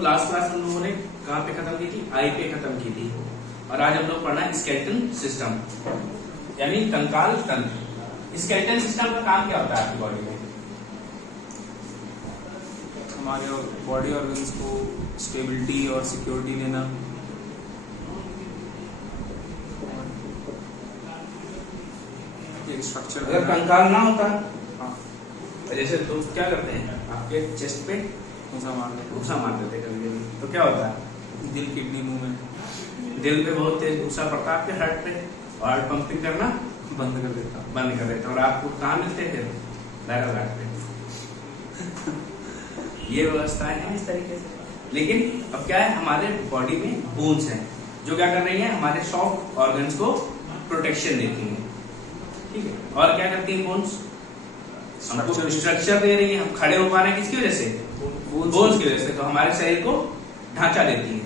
लोग last class में लोगों ने कहाँ पे खत्म की थी, आई पे खत्म की थी, और आज हम लोग पढ़ना है स्केलेटन सिस्टम यानी कंकाल तंत्र। स्केलेटन सिस्टम का काम क्या होता है आपकी बॉडी में? हमारे बॉडी ऑर्गन्स को स्टेबिलिटी और सिक्योरिटी देना, एक स्ट्रक्चर। अगर कंकाल ना होता, हाँ, जैसे तो क्या करते हैं आपके चेस्ट पे घुसा मार घूसा मार देते कभी कभी, तो क्या होता है? दिल किडनी मुंह में दिल पे बहुत तेज घूसा पड़ता है आपके हार्ट पे, और हार्ट पंपिंग करना बंद कर देता। बंद कर देता है, और आपको कहाँ मिलते हैं फिर? बैरल घाट पे। ये व्यवस्थाएं हैं इस तरीके से। लेकिन अब क्या है, हमारे बॉडी में बोन्स हैं जो क्या कर रही हैं, हमारे सॉफ्ट ऑर्गन्स को प्रोटेक्शन देती हैं, ठीक है। और क्या करती हैं बोन्स? हमको स्ट्रक्चर दे रही है, हम खड़े हो पा रहे हैं किसकी वजह से? बोन्स की वजह से। तो हमारे शरीर को ढांचा देती है,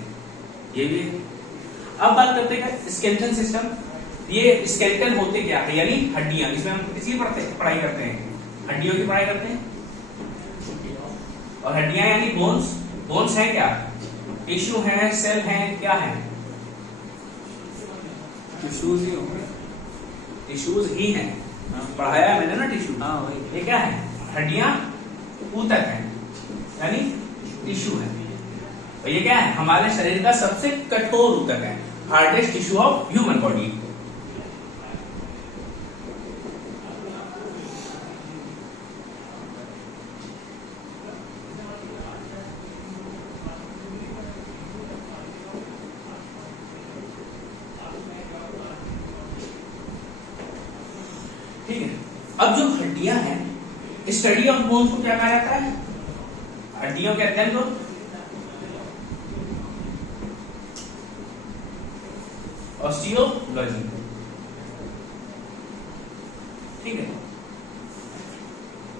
ये भी है। अब बात करते हैं स्केलेटन सिस्टम। ये स्केलेटन होते क्या है, यानी हड्डियां। इसमें हम किसकी पढ़ाई करते हैं? हड्डियों की पढ़ाई करते हैं। और हड्डियां यानी बोन्स। बोन्स है क्या? टिश्यू है, सेल है, क्या है? टिश्यूज ही होंगे। टिश्यूज ही हैं। पढ़ाया है मैंने ना टिश्यू। हाँ वही। ये क्या है? हड्डियां ऊतक है यानी टिश्यू है। और ये क्या है? हमारे शरीर का सबसे कठोर ऊतक है, hardest tissue of human body. ठीक है। अब जो हड्डियां हैं, स्टडी ऑफ बोन्स को क्या कहा जाता है? हड्डियों के अध्ययन को ऑस्टियोलॉजी, ठीक है।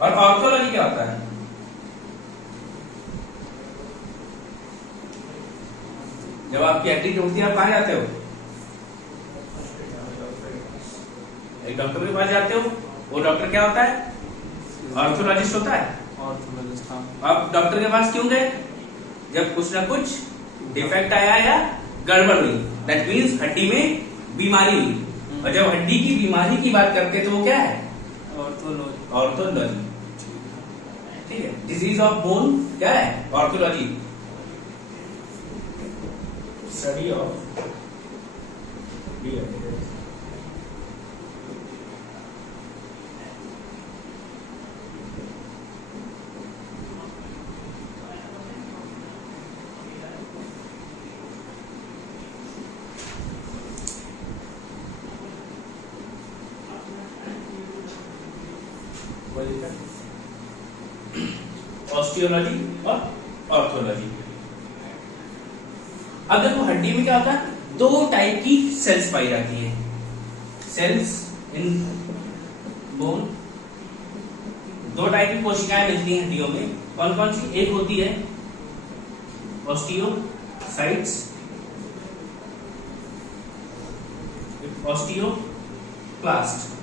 और ऑर्थोलॉजी क्या होता है? जब आपकी हड्डी टूटती है आप कहां जाते हो? एक डॉक्टर के पास जाते हो। वो डॉक्टर क्या होता है? ऑर्थोलॉजिस्ट होता है। ऑर्थोलॉजिस्ट। आप डॉक्टर के पास क्यों गए? जब कुछ ना कुछ डिफेक्ट आया या गड़बड़ हुई, दैट मीन्स हड्डी में बीमारी हुई। और जब हड्डी की बीमारी की बात करते हैं तो वो क्या है? ऑर्थोलॉजी। ऑर्थोलॉजी, ठीक है। डिजीज ऑफ बोन क्या है? ऑर्थोलॉजी, स्टडी ऑफ ऑस्टियोलॉजी और ऑर्थोलॉजी। अब देखो हड्डी में क्या होता है, दो टाइप की सेल्स पाई जाती है। सेल्स इन बोन, दो टाइप की कोशिकाएं मिलती हैं हड्डियों में। कौन कौन सी? एक होती है ऑस्टियोसाइट्स, ऑस्टियोक्लास्ट,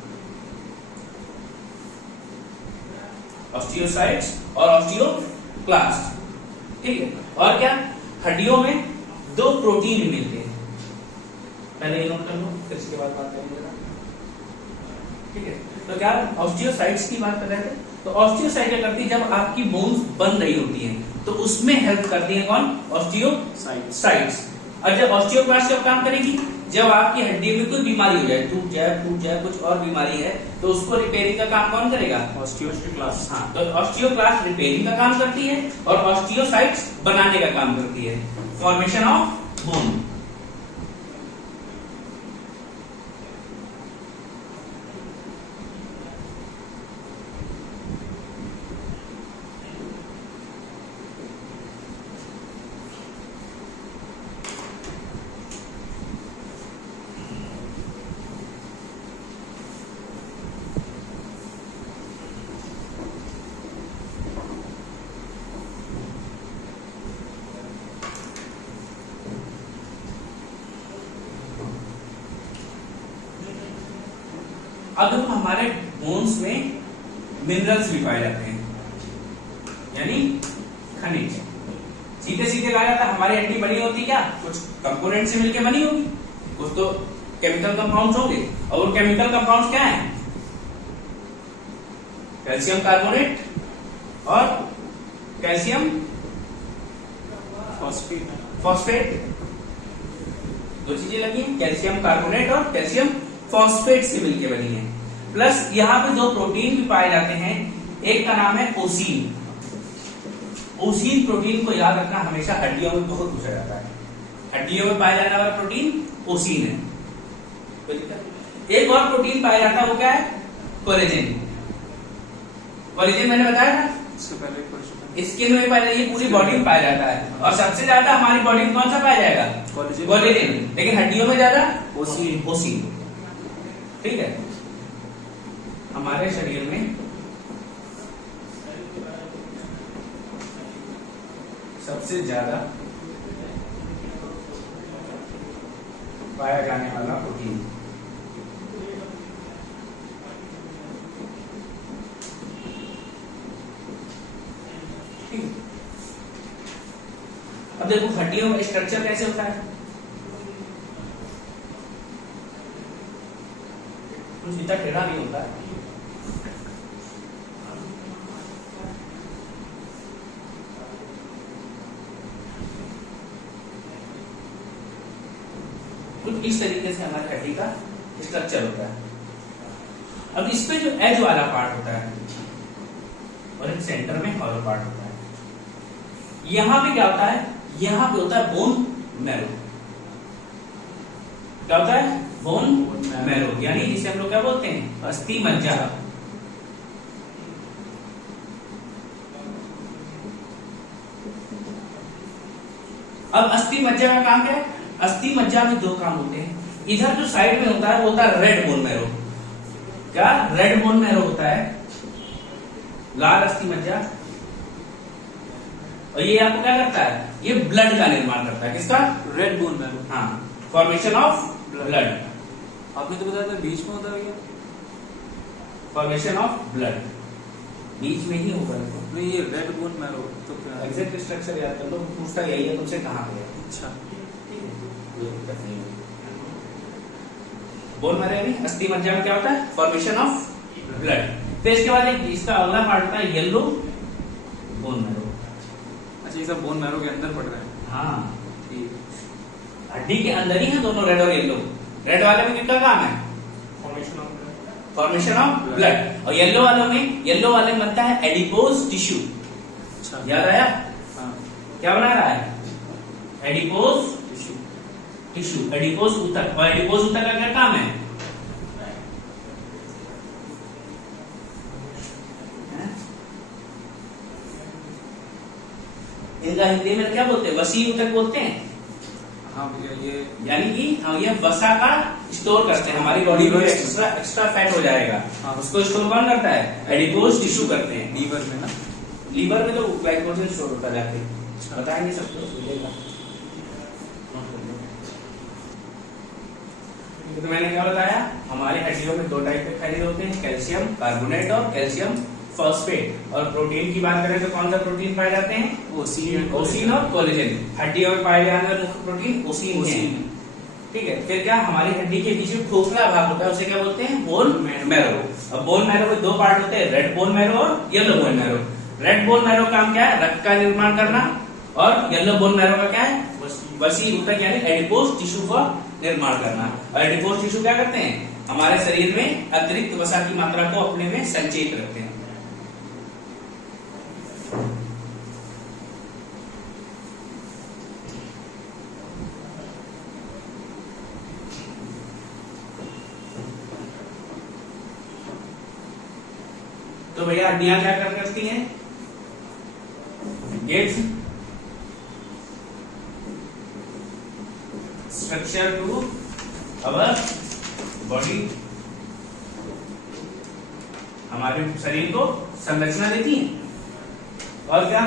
ऑस्टियोसाइट्स और ऑस्टियोक्लास्ट, ठीक है। और क्या, हड्डियों में दो प्रोटीन मिलते हैं, पहले ये नोट कर लो, फिर इसके बाद बात करेंगे, ठीक है। तो क्या ऑस्टियोसाइट्स की बात कर रहे थे, तो ऑस्टियोसाइट क्या करती है, जब आपकी बोन्स बन रही होती हैं तो उसमें हेल्प करती है कौन? ऑस्टियोसाइट्स। और जब ऑस्टियोक्लास्ट जब काम करेगी, जब आपकी हड्डी में कोई बीमारी हो जाए, टूट जाए, कुछ और बीमारी है, तो उसको रिपेयरिंग का काम कौन करेगा? ऑस्टियोक्लास्ट। हाँ, तो ऑस्टियोक्लास्ट रिपेयरिंग का काम करती है और ऑस्टियोसाइट्स बनाने का काम करती है, फॉर्मेशन ऑफ बोन। अब देखो हमारे बोन्स में मिनरल्स भी पाए जाते हैं, यानी खनिज। सीधे सीधे कहा जाता है हमारी हड्डी बनी होती क्या, कुछ कंपोनेंट से मिलकर बनी होगी, कुछ तो केमिकल कंपाउंड्स होंगे, और वो केमिकल कंपाउंड्स क्या है, कैल्शियम कार्बोनेट और कैल्शियम फॉस्फेट, दो चीजें लगी हैं, कैल्शियम कार्बोनेट और कैल्शियम फॉस्फेट से मिलकर बनी है। प्लस यहाँ पे दो प्रोटीन भी पाए जाते हैं, एक का नाम है ओसीन। ओसीन प्रोटीन को याद रखना, हमेशा हड्डियों में बहुत पूछा जाता है, हड्डियों में पाया जाने वाला प्रोटीन ओसीन है। एक और प्रोटीन पाया जाता है, वो क्या है, कोलेजन। कोलेजन मैंने बताया था इससे पहले क्वेश्चन, स्किन में पाया, ये पूरी बॉडी में पाया जाता है, और सबसे ज्यादा हमारी बॉडी में कौन सा पाया जाएगा, कोलेजन, लेकिन हड्डियों में ज्यादा ओसीन। ठीक है, हमारे शरीर में सबसे ज्यादा पाया जाने वाला प्रोटीन अब देखो हड्डियों का स्ट्रक्चर कैसे होता है, कुछ इतना टेढ़ा नहीं होता है, कुछ इस तरीके से हमारी हड्डी का स्ट्रक्चर होता है। अब इस पे जो एज वाला पार्ट होता है और एक सेंटर में हॉलो पार्ट होता है, यहां पे क्या होता है, यहां पे होता है बोन मैरो। क्या होता है, बोन मैरो, यानी जिसे हम लोग क्या बोलते हैं, अस्थि मज्जा। अब अस्थि मज्जा का काम क्या है, अस्थि मज्जा में दो काम होते हैं, इधर जो साइड में होता है वो होता है रेड बोन मैरो। क्या, रेड बोन मैरो होता है, लाल अस्थि मज्जा, और ये आपको क्या करता है, ये ब्लड का निर्माण करता है, किसका, रेड बोन मैरो, हाँ, फॉर्मेशन ऑफ ब्लड। आपने तो बताया था बीच में होता है क्या, फॉर्मेशन ऑफ ब्लड बीच में ही होगा। नहीं ये रेड बोन मैरो तो क्या है? एग्जैक्ट स्ट्रक्चर याद कर लो, पूछता यही है तुमसे, कहाँ पे है। अच्छा, बोन मैरो यानी अस्थि मज्जा में क्या होता है, फॉर्मेशन ऑफ ब्लड। फिर इसके बाद एक इसका अगला पार्ट होता है येलो बोन मैरो। अच्छा ये सब बोन मैरो के अंदर पड़ रहा है, हाँ, ठीक, हड्डी के अंदर ही है दोनों, रेड और येलो। रेड वाले में कितना काम है, फॉर्मेशन ऑफ ब्लड, और येलो वालों में, येलो वाले में बनता है एडिपोज टिश्यू। अच्छा, याद आया, हाँ, क्या बना रहा है, एडिपोज टिश्यू, टिश्यू, एडिपोज ऊतक। और एडिपोज ऊतक का क्या काम है, इनका हिंदी में क्या बोलते हैं, वसी ऊतक बोलते हैं। हाँ भैया ये यानी कि हम ये वसा का स्टोर करते हैं, हमारी बॉडी में एक्स्ट्रा फैट हो जाएगा, हाँ, उसको स्टोर कौन करता है, एडिपोज टिश्यू करते हैं। लीवर में ना, लीवर में तो ग्लाइकोजन स्टोर होता है जाके, अच्छा, बताएंगे सबको, सुनेगा। तो मैंने क्या बताया, हमारे हड्डियों में दो टाइप के खनिज होते हैं, कैल्शियम कार्बोनेट और कैल्शियम फॉस्फेट। और प्रोटीन की बात करें तो कौन सा प्रोटीन पाए जाते हैं, ओसीन और कोलेजन। हड्डियों में पाए जाने वाले मुख्य प्रोटीन ओसीन है। ठीक है, फिर क्या, हमारी हड्डी के बीच में खोखला भाग होता है, उसे क्या बोलते हैं, बोन मैरो। अब बोन मैरो के दो पार्ट होते हैं, रेड बोन मैरो और yellow bone marrow. Red bone marrow काम क्या है, रक्त का निर्माण करना, और येलो बोन मैरो का क्या है, वसी ऊतक यानी एडिपोज टिश्यू का निर्माण करना। और एडिपोज टिश्यू क्या करते हैं, हमारे शरीर में अतिरिक्त वसा की मात्रा को अपने में संचित रखते हैं। तो भैया हड्डियां क्या करती हैं, gives structure to our body, हमारे शरीर को संरचना देती हैं। और क्या,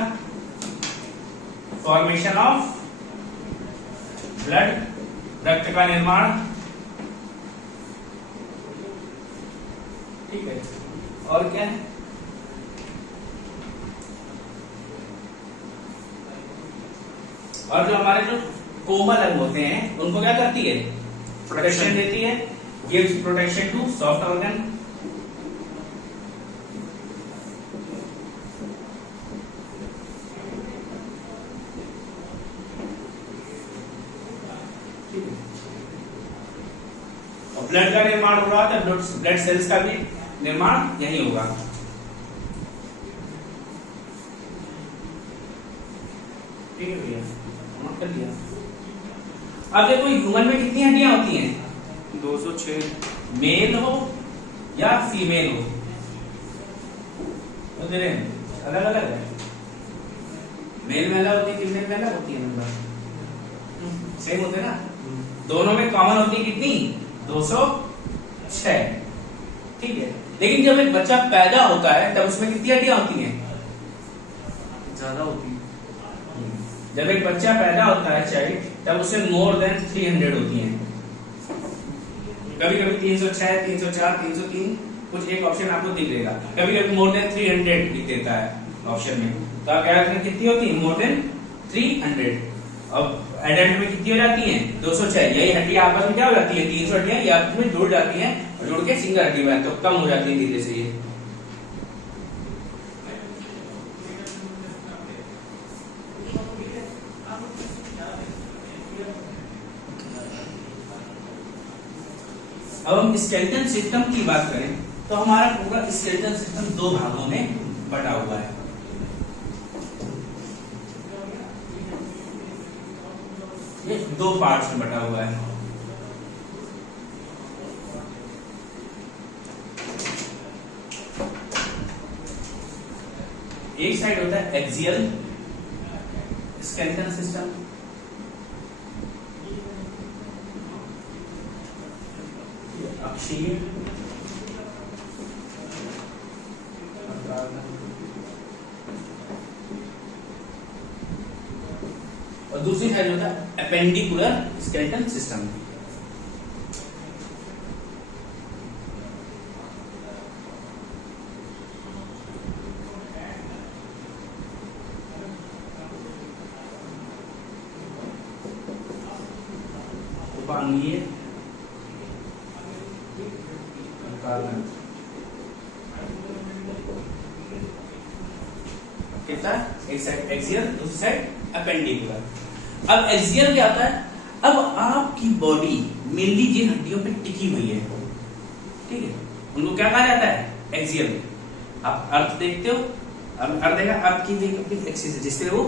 फॉर्मेशन ऑफ ब्लड, रक्त का निर्माण। ठीक है, और क्या है, और जो हमारे जो कोमल अंग होते हैं उनको क्या करती है, प्रोटेक्शन देती है, gives protection to soft organ. और ब्लड का निर्माण हो रहा था, ब्लड सेल्स का भी निर्माण यही होगा। ठीक है भैया, नोट कर लिया। अब देखो ह्यूमन में कितनी हड्डियां होती हैं, 206। मेल हो या फीमेल हो, तो तेरे अलग अलग है, मेल में अलग होती है, फीमेल में अलग होती है, नंबर सेम होते हैं ना, दोनों में कॉमन होती है कितनी, 206। ठीक है, लेकिन जब एक बच्चा पैदा होता है तब उसमें कितनी हड्डियां होती हैं, ज्यादा होती है। जब एक बच्चा पैदा होता है चाइल्ड, तब उसे मोर देन 300 होती हैं। कभी कभी 306, 304, 303 कुछ एक ऑप्शन आपको दिख देगा, कभी कभी मोर देन 300 लिख देता है ऑप्शन में, तो आप क्या रखें, कितनी होती है, मोर देन 300। अब एडल्ट में कितनी हो जाती हैं, 206। यही हड्डी आपस में क्या हो जाती है, 300 हड्डियां ये आपस में जुड़ जाती हैं, और जुड़ के सिंगल हड्डी बनाती है, तो कम हो जाती है धीरे से ये। अब हम स्केलेटन सिस्टम की बात करें तो हमारा पूरा स्केलेटन सिस्टम दो भागों में बटा हुआ है। ये दो पार्ट्स में बटा हुआ है। एक साइड होता है एक्सियल स्केलेटन सिस्टम, अक्षीय, और दूसरी साइड होता है एपेंडिकुलर स्केलेटन सिस्टम। उपांगीय कितना, एक साइड एक्सियल, दूसरी साइड एपेंडिकुलर। अब एक्सियल क्या होता है, अब आपकी बॉडी मेनली जिन हड्डियों पे टिकी हुई है, ठीक है, उनको क्या कहा जाता है, एक्सियल। आप अर्थ देखते हो, अर्थ देखा, अर्थ की एक एक्सिस है जिसपे वो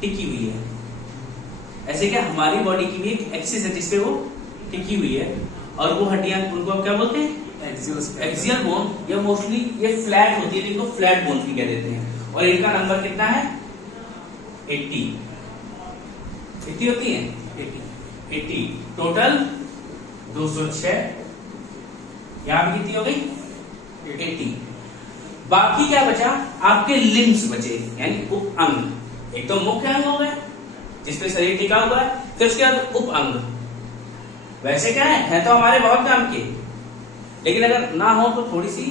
टिकी हुई है। ऐसे क्या हमारी बॉडी की भी एक एक्सिस है जिसपे वो टिकी हुई है, और वो हड्डियां उनको आप क्या बोलते हैं, एक्सियल बोन, या मोस्टली ये फ्लैट होती है, इनको फ्लैट बोन भी कह देते हैं। और इनका नंबर कितना है, 80 होती है, 80 टोटल 206। यहां पे कितनी हो गई, 80। बाकी क्या बचा, आपके लिम्स बचे, यानी उप अंग। एक तो मुख्य अंग हो गए जिसपे शरीर टिका हुआ है, फिर उसके बाद उप अंग। वैसे क्या है तो हमारे बहुत काम के, लेकिन अगर ना हो तो थोड़ी सी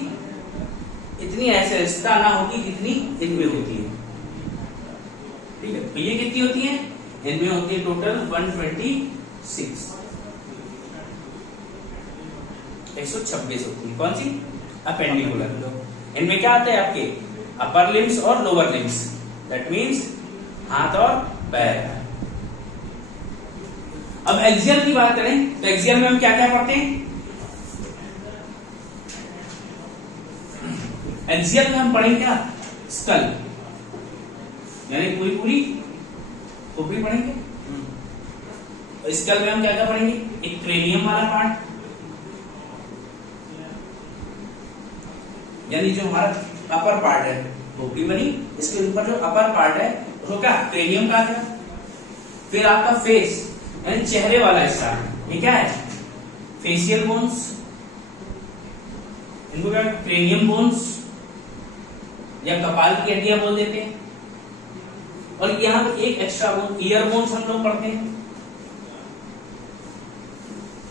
इतनी ऐसा ना होगी जितनी इनमें होती है। ठीक है, तो ये कितनी होती है, इनमें होती है टोटल 126, 126 होती है। कौन सी, अपेंडिकुलर। इनमें क्या आता है आपके अपर लिम्स और लोअर लिम्स, दैट मीन्स हाथ और पैर। अब एक्सियल की बात करें तो एक्सियल में हम क्या क्या पढ़ते हैं, एक्सियल में हम पढ़ेंगे क्या, स्कल, यानी पूरी खोपड़ी पढ़ेंगे। और स्कल में हम क्या क्या पढ़ेंगे, एक क्रेनियम वाला पार्ट, यानी जो हमारा अपर पार्ट है, खोपड़ी बनी, इसके ऊपर जो अपर पार्ट है उसको क्या क्रेनियम कहा गया। फिर आपका फेस यानी चेहरे वाला हिस्सा, ये क्या है, फेशियल बोन्स, इनको क्या क्रेनियम बोन्स या कपाल की हड्डियां बोल देते हैं। और यहां पर एक एक्स्ट्रा बोन, ईयर बोन्स हम लोग पढ़ते हैं,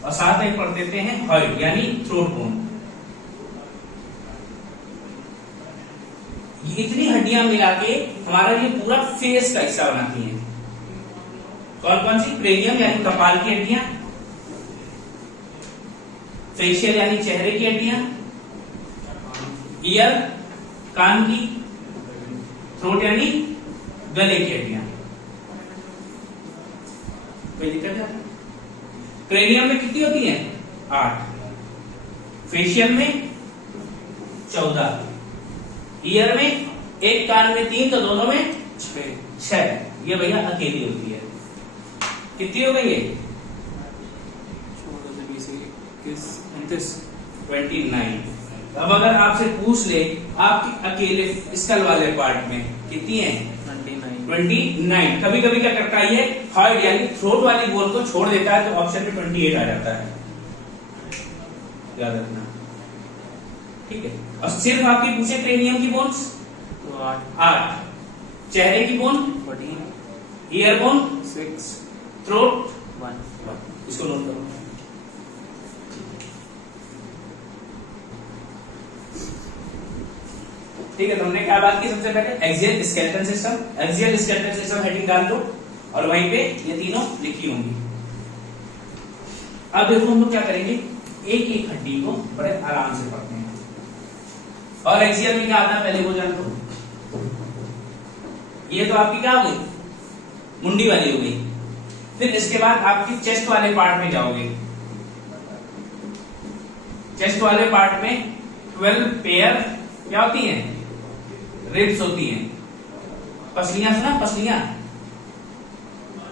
और साथ में पढ़ देते हैं हॉइड यानी थ्रोट बोन। इतनी हड्डियां मिला के हमारा ये पूरा फेस का हिस्सा बनाती हैं। कौन कौन सी? क्रेनियम यानी कपाल की हड्डियां, फेशियल यानी चेहरे की हड्डियां, ईयर कान की, थ्रोट यानी गले की हड्डियां। कोई दिक्कत है? क्रेनियम में कितनी होती है? 8, फेशियल में 14, ईयर में एक कान में 3 तो दोनों में 6। ये भैया अकेली होती है। कितनी हो गई है? 29। अब अगर आपसे पूछ ले आपकी अकेले स्कल वाले पार्ट में कितनी है? 29। कभी कभी क्या करता है ये हार्ड यानी थ्रोट वाली बोन को छोड़ देता है तो ऑप्शन में 28 आ जाता है, याद रखना। ठीक है, और सिर्फ आपकी पूछे क्रेनियम की बोन्स तो 8, चेहरे की बोन 14, ईयर बोन 6, थ्रोट 1। इसको नोट करो। ठीक है, तो हमने क्या बात की? सबसे पहले axial skeleton system, axial skeleton system heading डाल दो और वहीं पे ये तीनों लिखी होंगी। अब देखो हम लोग क्या करेंगे, एक एक हड्डी को बड़े आराम से पढ़ते हैं। और एक्सियल में क्या आता है पहले वो जान लो। ये तो आपकी क्या हो गई? मुंडी वाली हो गई। फिर इसके बाद आपकी चेस्ट वाले पार्ट में जाओगे। चेस्ट वाले पार्ट में 12 पेयर क्या होती हैं? रिब्स होती हैं। पसलियां सुना? पसलियां।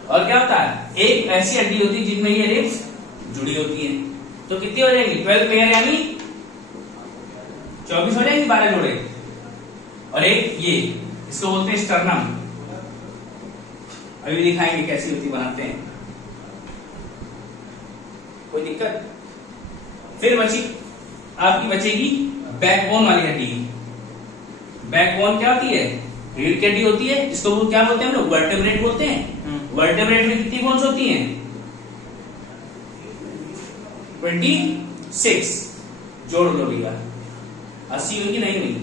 और क्या होता है? एक ऐसी हड्डी होती है जिनमें ये रिब्स जुड़ी होती हैं। तो कितनी हो जाएंगी? 12 पेयर यानी 24 हो जाएंगी, 12 जोड़े। और एक ये इसको बोलते हैं स्टर्नम। अभी दिखाएंगे कैसी होती बनाते हैं, कोई दिक्कत? फिर आपकी बचेगी बैकबोन वाली हड्डी। बैकबोन क्या होती है? रीढ़ की हड्डी होती है। इसको वो क्या बोलते हैं हम लोग? वर्टेब्रेट बोलते हैं। वर्टेब्रेट में कितनी बोन्स होती हैं? 26। जोड़ लो भैया। 80 हुई कि नहीं हुई?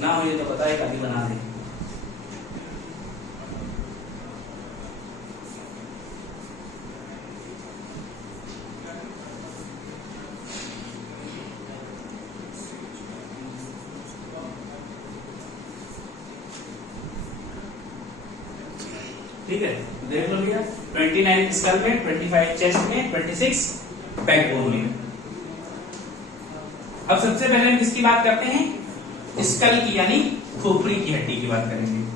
ना हुई तो बताए, कभी बना दे। ठीक है, देख लो भैया। 29 स्कल में, 25 चेस्ट में, 26 बैकबोन में। अब सबसे पहले हम किसकी बात करते हैं? स्कल की यानी खोपड़ी की हड्डी की बात करेंगे।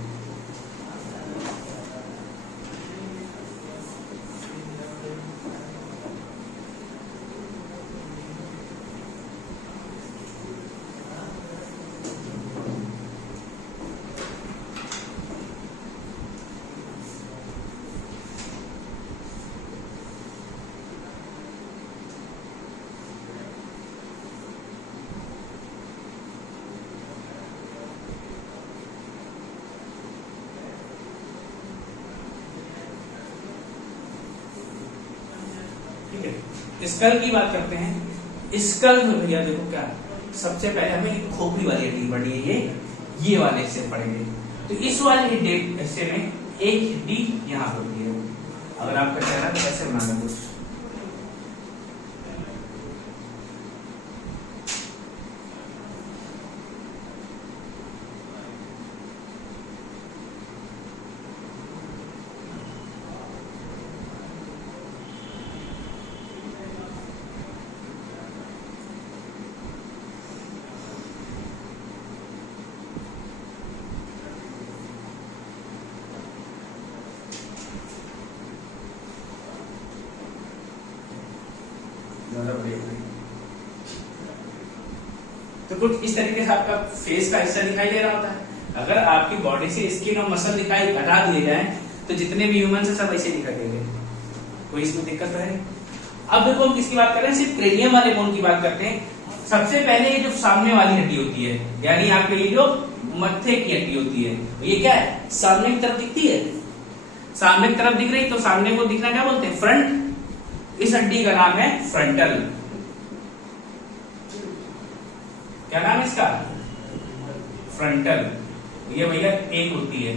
स्कल की बात करते हैं। स्कल में भैया देखो क्या, सबसे पहले हमें खोपड़ी वाली हड्डी पढ़नी है, ये वाले हिस्से पढ़ेंगे। तो इस वाले हिस्से में एक हड्डी यहाँ होती है। अगर आपका चेहरा तो ऐसे बनाना कुछ, तो कुछ इस तरीके से आपका फेस का हिस्सा दिखाई दे रहा होता है। अगर आपकी बॉडी से स्किन और मसल दिखाई हटा दिए जाए तो जितने भी ह्यूमन है सब ऐसे दिखाई देंगे, कोई इसमें दिक्कत है? अब देखो हम किसकी बात कर रहे हैं? सिर्फ क्रेनियम वाले बोन की बात करते हैं। सबसे पहले ये जो सामने वाली हड्डी होती है, यानी आपके ये जो मत्थे की हड्डी होती है, ये क्या है? सामने की तरफ दिखती है। सामने की तरफ दिख रही तो सामने को दिखना क्या बोलते हैं? फ्रंट। इस हड्डी का नाम है फ्रंटल। क्या नाम है इसका? फ्रंटल। ये भैया एक होती है।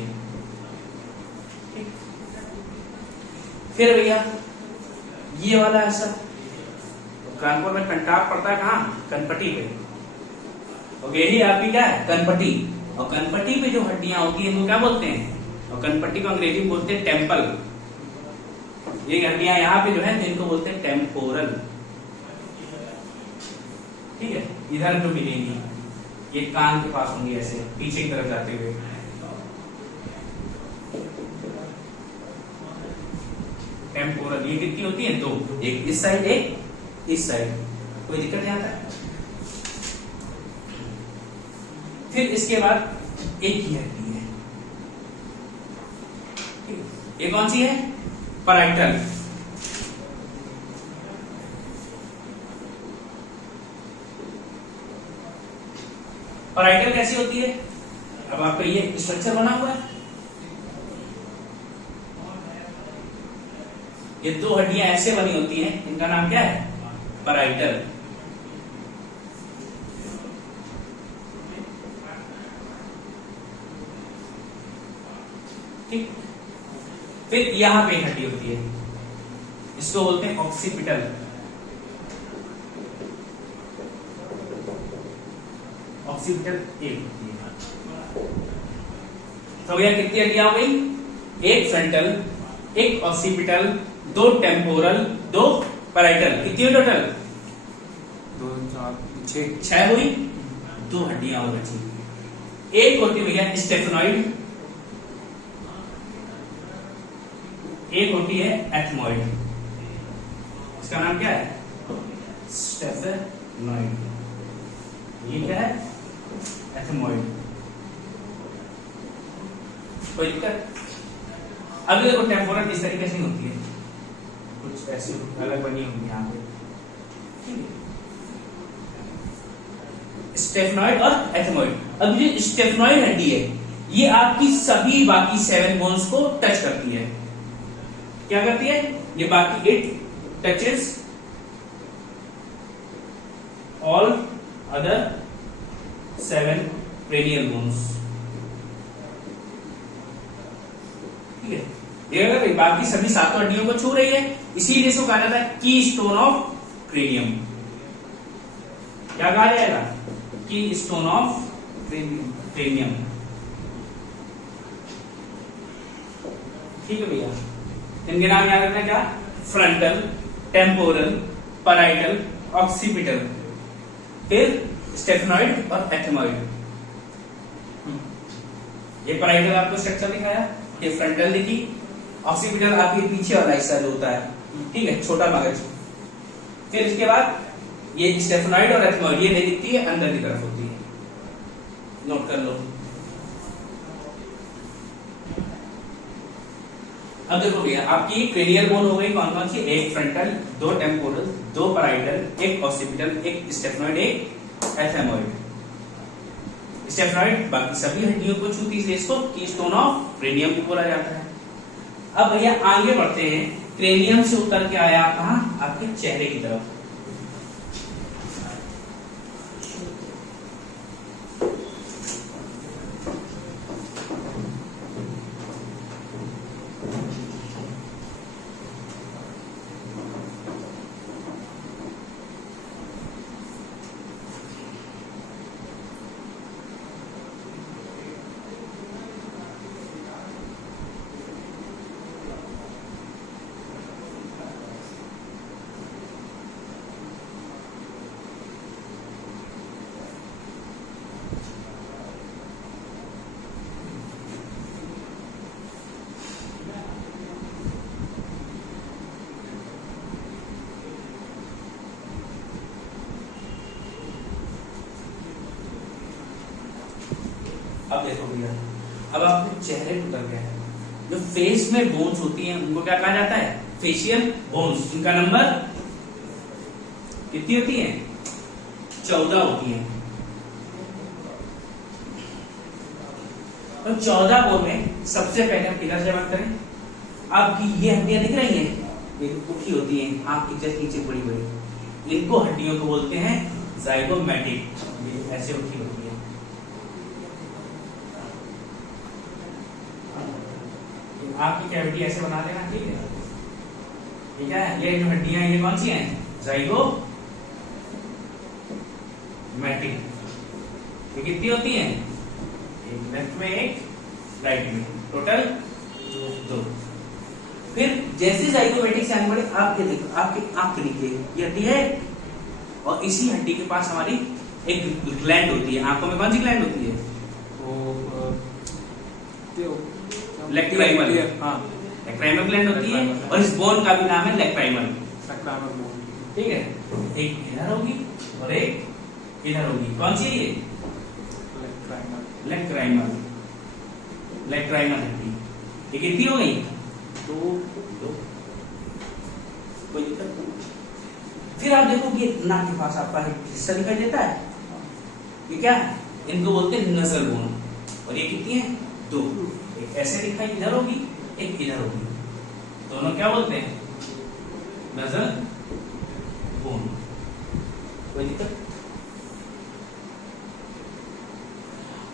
फिर भैया ये वाला ऐसा, कानपुर में कंटाप पड़ता है कहाँ, कनपट्टी पे। और यही आपकी क्या है, कनपट्टी। और कनपट्टी पे जो हड्डियां होती हैं इनको क्या बोलते हैं, और कनपट्टी को अंग्रेजी में बोलते हैं टेम्पल। ये हड्डियां यहाँ पे जो है इनको बोलते हैं टेम्पोरल। ठीक है, इधर जो मिलेंगी ये कान के पास होंगी, ऐसे पीछे की तरफ जाते हुए। टेम्पोरल ये कितनी होती है, दो, एक इस साइड एक इस साइड। कोई दिक्कत नहीं आता है। फिर इसके बाद एक ही हड्डी है, ये कौन सी है, पैराइटल। पैराइटल कैसी होती है, अब आपका ये स्ट्रक्चर बना हुआ है, ये दो हड्डियां ऐसे बनी होती हैं, इनका नाम क्या है, पैराइटल। ठीक, फिर यहां पे हड्डी होती है, इसको बोलते हैं ऑक्सीपिटल। ऑक्सीपिटल एक होती है। तो भैया कितनी हड्डियां हो गई, एक फ्रंटल, एक ऑक्सीपिटल, दो टेम्पोरल, दो पैराइटल। कितनी हुई टोटल, 2 4 6 छह हुई। दो हड्डियां और बची। एक होती है भैया स्टेफेनॉइड, एक होती है एथमॉइड। इसका नाम क्या है, स्टेफेनॉइड। ये क्या है, एथमॉइड। कोई दिक्कत, अभी देखो टेम्पोरल इस तरीके से होती है, कुछ ऐसी अलग बनी होगी यहाँ पे। स्टेफेनॉइड और एथमॉइड। अब ये स्टेफेनॉइड हड्डी है, ये आपकी सभी बाकी 7 बोन्स को टच करती है। क्या करती है, ये बाकी it touches all other 7 cranial bones। ठीक है, देखिएगा भाई बाकी सभी 7 हड्डियों को छू रही है, इसीलिए इसको कहा जाता है की स्टोन ऑफ क्रेनियम। क्या कहा जाएगा, की स्टोन ऑफ क्रेनियम। ठीक है भैया, इनके नाम याद रखना, क्या, फ्रंटल, टेम्पोरल, पैराइटल, ऑक्सीपिटल, फिर स्टेफेनॉइड और एथमॉइड। ये पैराइटल आपको स्ट्रक्चर दिखाया, ये फ्रंटल दिखी, ऑक्सीपिटल आपके पीछे वाला हिस्सा जो होता है, ठीक है, छोटा मगज। फिर इसके बाद ये स्टेफेनॉइड और एथमॉइड, ये नहीं दिखती है, अंदर की तरफ होती है, नोट कर लो। अब देखो भैया आपकी क्रेनियल बोन हो गई कौन कौन सी, एक फ्रंटल, दो टेम्पोरल, दो पैराइटल, एक ऑक्सीपिटल, एक स्टेफेनॉइड, एक एथमॉइड। स्टेफेनॉइड बाकी सभी हड्डियों को छूती है, इसको कीस्टोन ऑफ क्रेनियम भी बोला जाता है। अब भैया आगे बढ़ते हैं, क्रेनियम से उतर के आया कहां, आपके चेहरे की तरफ। अब देखो भैया, अब आपके चेहरे पे उतर गया है, जो फेस में बोन्स होती हैं उनको क्या कहा जाता है, फेशियल बोन्स। इनका नंबर कितनी होती है, 14 होती है। तो 14 बोन में सबसे पहले हम किधर से बात करें, आपकी ये हड्डियां दिख रही हैं, ये उठी होती हैं आंख की जस्ट नीचे बड़ी बड़ी, इनको हड्डियों को बोलते हैं जाइगोमैटिक। ऐसे उठी होती है, आंख की कैविटी ऐसे बना लेना, ठीक है। ठीक है, ये जो हड्डियां ये कौन सी हैं? जाइगोमैटिक। ये कितनी होती हैं? एक लेफ्ट में एक राइट में, टोटल दो। फिर जैसे जाइगोमैटिक से आने वाले आपके देखो, आपके आंख के नीचे ये हड्डी है और इसी हड्डी के पास हमारी एक ग्लैंड होती है। आंखों में कौन सी ग्लैंड होती है? लैक्राइमल। हाँ, लैक्राइमल ग्लैंड होती है और इस बोन का भी नाम है लैक्राइमल। ठीक है, एक इधर होगी और एक इधर होगी। कौन सी है ये? लैक्राइमल। लैक्राइमल हड्डी। ये कितनी हो गई? दो। कोई दिक्कत नहीं। फिर आप देखो कि नाक के पास आपका हिस्सा दिखाई देता है, ये क्या है? इनको बोलते हैं नजर बोन। और ये कितनी है? दो। एक ऐसे दिखाई इधर होगी, एक इधर होगी, दोनों क्या बोलते हैं? नजर बोन। कोई दिक्कत?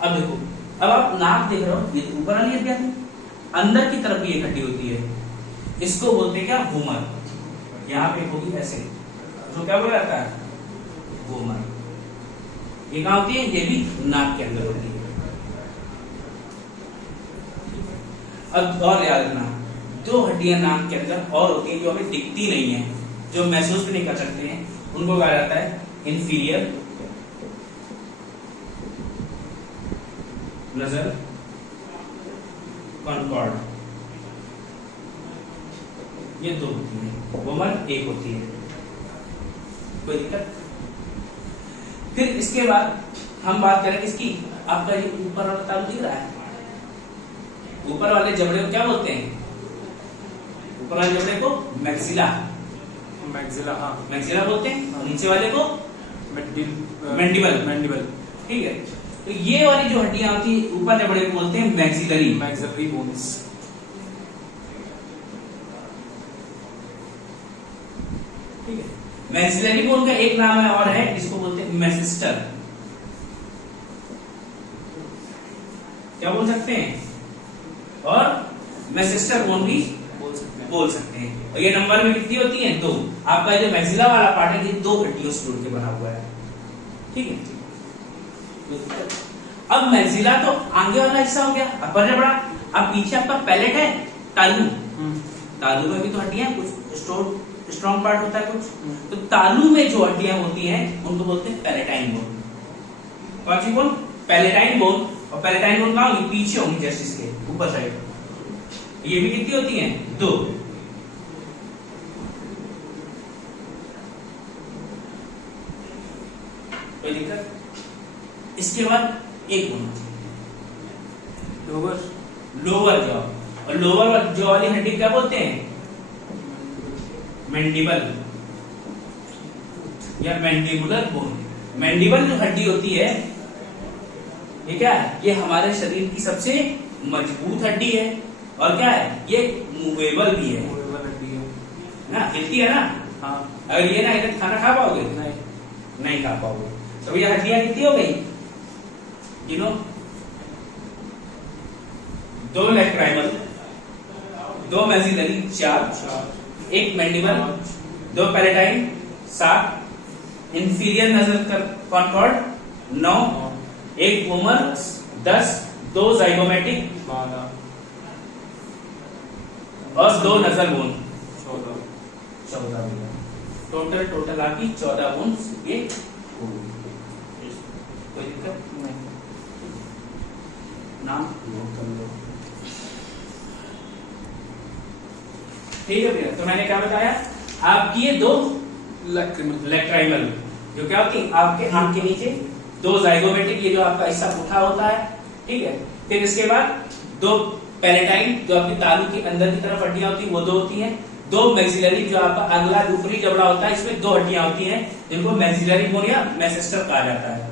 अब देखो, अब आप नाक देख रहे हो, ये तो ऊपर वाली हड्डी आती है, अंदर की तरफ भी एक हड्डी होती है, इसको बोलते हैं क्या? वूमर। यहाँ पे होगी ऐसे, तो क्या बोला जाता है? वूमर। ये कहाँ होती है? ये भी नाक के अंदर होती है। अब और याद रखना, दो हड्डियां नाक के अंदर और होती हैं जो हमें दिखती नहीं है, जो महसूस भी नहीं कर सकते हैं, उनको कहा जाता है इंफीरियर नजर कॉनकॉर्ड। ये दो होती है, वूमर एक होती है। कोई दिक्कत? फिर इसके बाद हम बात करें इसकी, आपका ये ऊपर वाला तालु दिख रहा है, ऊपर वाले जबड़े को क्या बोलते हैं? ऊपर वाले जबड़े को मैक्सिला। मैक्सिला, हाँ, मैक्सिला बोलते हैं। और नीचे वाले को मैंडिबल। मैंडिबल। ठीक है, तो ये वाली जो हड्डियां होती है ऊपर जबड़े को बोलते हैं मैक्सिलरी। Maxillary bones. ठीक है, मैक्सिलरी बोन का एक नाम है और है, इसको बोलते हैं मैसिस्टर। क्या बोल सकते हैं? और मैसिस्टर बोन भी बोल सकते हैं। और ये नंबर में कितनी होती है? दो। आपका जो मैक्सिला वाला पार्ट है ये दो हड्डियों से जुड़ के बना हुआ है। ठीक है, अब मैक्सिला तो आगे वाला हिस्सा हो गया, अपर जबड़ा। अब पीछे आपका पैलेट है, तालू। तालू में भी तो हड्डियां, कुछ स्ट्रॉन्ग पार्ट होता है कुछ। तो तालू में जो हड्डियां होती हैं उनको बोलते हैं पैलेटाइन बोन। कौन सी बोन? Palatine bone. और पैलेटाइन बोन कहाँ होगी? पीछे होंगी, जस्ट इसके ऊपर साइड। ये भी कितनी होती हैं? दो। कोई दिक्कत? इसके बाद एक बोन, लोअर जॉ। और लोअर जॉ वाली हड्डी क्या बोलते हैं? मैंडिबल या मैंडिबुलर बोन। मैंडिबल जो हड्डी होती है ये क्या है? ये हमारे शरीर की सबसे मजबूत हड्डी है और क्या है? ये मूवेबल भी है। ना, हिलती है ना? हाँ। अगर ये ना इधर खाना खा पाओगे? नहीं खा पाओगे। तो ये हड्डियां कितनी हो गई? गिनो, दो लैक्राइमल, दो मैक्सिलरी, चार, एक मैंडिबल, दो पैलेटाइन, 7, इंफीरियर नजर कॉनकॉर्ड, 9, एक वूमर, 10, दो जाइगोमैटिक, 12 और दो नजर बोन, 14। टोटल आपकी 14 बोन ये होगी। कोई दिक्कत नहीं? नाम नोट कर लो। ठीक है भैया, तो मैंने क्या बताया? आपकी ये दो लैक्राइमल जो क्या होती है आपके आंख के नीचे, दो जाइगोमैटिक ये जो आपका हिस्सा पुठा होता है। ठीक है, फिर इसके बाद दो पैलेटाइन जो आपकी तालू के अंदर की तरफ हड्डियां होती है वो दो होती हैं। दो मैक्सिलरी जो आपका अगला ऊपरी जबड़ा होता है, इसमें दो हड्डियां होती हैं जिनको मैक्सिलरी बोन या मैसेस्टर कहा जाता है।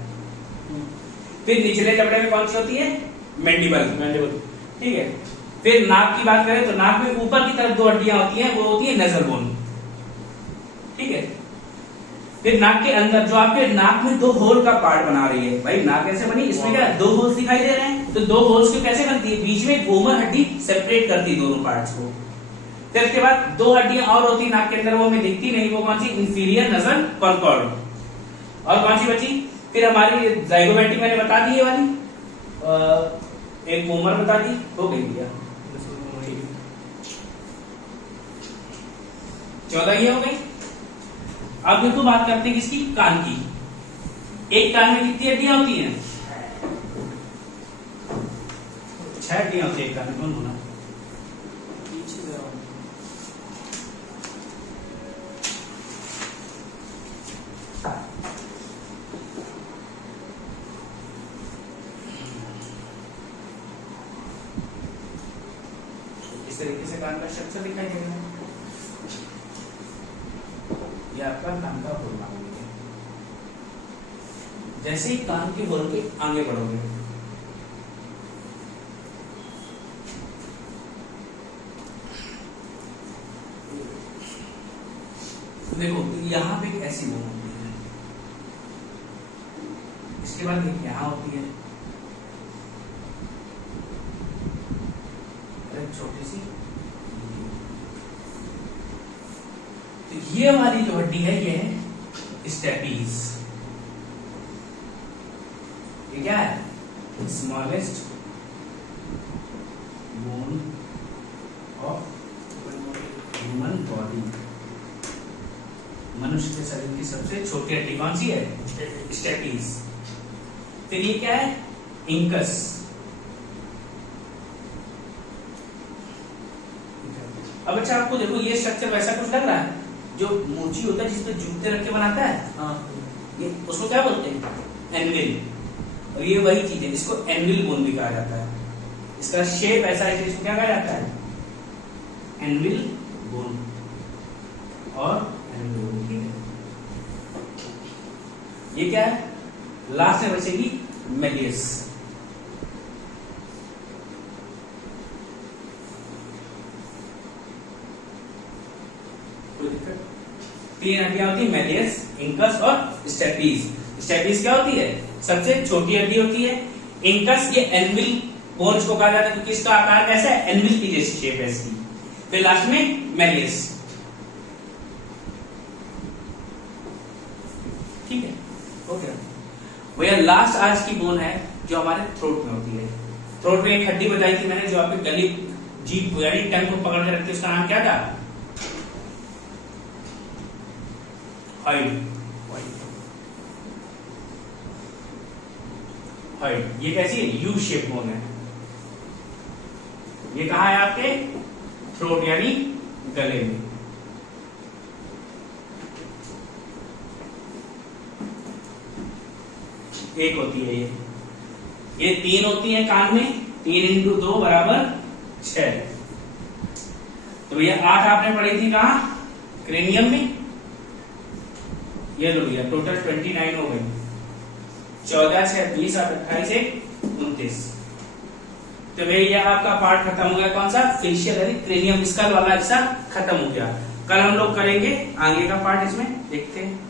फिर निचले जबड़े में कौन सी होती है? मैंडिबल। ठीक है, फिर नाक की बात करें तो नाक में ऊपर की तरफ दो हड्डियां होती हैं, वो होती है नजर बोन। ठीक है, फिर नाक के अंदर जो आपके नाक में दो होल का पार्ट बना रही है, भाई नाक कैसे बनी? इसमें क्या दो होल्स दिखाई दे रहे हैं, तो दो होल्स को कैसे बनती है? बीच में वूमर हड्डी सेपरेट करती है दोनों पार्ट्स को। फिर उसके बाद दो हड्डियां और होती है नाक के अंदर, वो हमें दिखती नहीं, वो कौन सी? Inferior nasal Concord. और कौन सी बची? फिर हमारी जाइगोमेट्रिक मैंने बता दी ये वाली, एक मोमर बता दी, हो गई भैया 14 ये हो गई। अब देखो बात करते हैं किसकी? कान की। एक कान में कितनी हड्डियां होती हैं? 6 हड्डियां होती है एक कान में। कौन बोला? इस तरीके से कान का स्ट्रक्चर दिखाई देगा। ये आपका कान का होल मांगेंगे। जैसे ही कान के होल के आगे बढ़ोगे, देखो यहां पे एक ऐसी बोन होती है, इसके बाद एक यहां होती है, छोटी सी। तो ये वाली जो हड्डी है ये है स्टेपीज। ये क्या है? Smallest bone of human body. मनुष्य के शरीर की सबसे छोटी हड्डी कौन सी है? स्टेपीज। फिर ये क्या है? इंकस। अब अच्छा आपको देखो ये स्ट्रक्चर वैसा कुछ लग रहा है जो मोची होता है जिसमें जूते रख के बनाता है, ये उसको क्या बोलते हैं? एनविल। और ये वही चीज है, इसको एनविल बोन भी कहा जाता है। इसका शेप ऐसा है, इसको क्या कहा जाता है? एनविल बोन और एनविल बोन। ठीक है, ये क्या है? लास्ट में बचेगी मेलियस। तीन हड्डियां होती है, मेलियस, इंकस और स्टेपीज। स्टेपीज क्या होती है? सबसे छोटी हड्डी होती है। इंकस ये एनविल बोन्स को कहा जाता है क्योंकि इसका आकार कैसा है? एनविल की जैसी शेप है इसकी। फिर लास्ट में मेलियस। ठीक है, ओके भैया। लास्ट आज की बोन है जो हमारे थ्रोट में होती है। थ्रोट में एक हड्डी बताई थी मैंने जो आपके गली जीभ यानी टंग को पकड़ के रखती है, उसका नाम क्या था? हाइड। हाइड ये कैसी है? यू शेप बोन है। ये कहा है आपके थ्रोट यानी गले में। एक होती है ये तीन होती है कान में। 3 × 2 = 6। तो भैया 8 आपने पढ़ी थी कहा? क्रेनियम में। ये लो भैया टोटल 29 हो गई। 14 6 20 28 29। तो भैया आपका पार्ट खत्म हो गया। कौन सा? फेशियल यानी क्रेनियम स्कल वाला हिस्सा खत्म हो गया। कल हम लोग करेंगे आगे का पार्ट, इसमें देखते हैं।